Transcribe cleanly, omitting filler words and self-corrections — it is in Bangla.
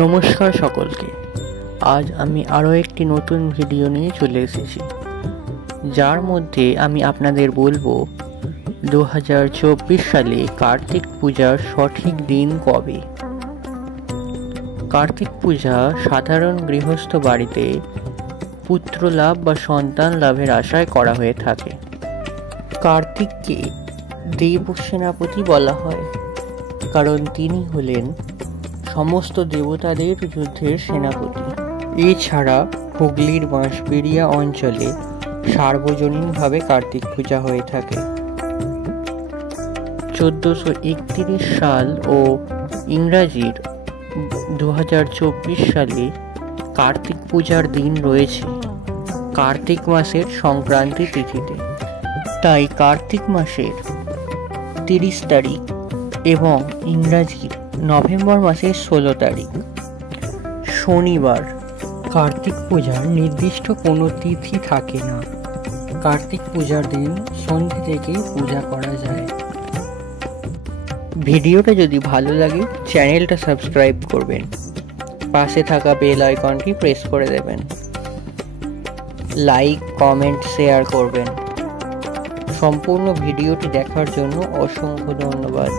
নমস্কার সকলকে। আজ আমি আরও একটি নতুন ভিডিও নিয়ে চলে এসেছি, যার মধ্যে আমি আপনাদের বলবো 2024 সালে কার্তিক পূজার সঠিক দিন কবে। কার্তিক পূজা সাধারণ গৃহস্থ বাড়িতে পুত্র লাভ বা সন্তান লাভের আশায় করা হয়ে থাকে। কার্তিককে দেব সেনাপতি বলা হয়, কারণ তিনি হলেন সমস্ত দেবতাদের যুদ্ধের সেনাপতি। এছাড়া হুগলির বাঁশবেড়িয়া অঞ্চলে সার্বজনীনভাবে কার্তিক পূজা হয়ে থাকে। 1431 সাল ও ইংরাজির 2024 সালে কার্তিক পূজার দিন রয়েছে কার্তিক মাসের সংক্রান্তি তিথিতে। তাই কার্তিক মাসের 30 তারিখ এবং ইংরাজির নভেম্বর মাসের 16 তারিখ শনিবার। কার্তিক পূজার নির্দিষ্ট কোনো তিথি থাকে না। কার্তিক পূজার দিন সন্ধ্যে থেকেই পূজা করা যায়। ভিডিওটা যদি ভালো লাগে চ্যানেলটা সাবস্ক্রাইব করবেন, পাশে থাকা বেল আইকনটি প্রেস করে দেবেন, লাইক কমেন্ট শেয়ার করবেন। সম্পূর্ণ ভিডিওটি দেখার জন্য অসংখ্য ধন্যবাদ।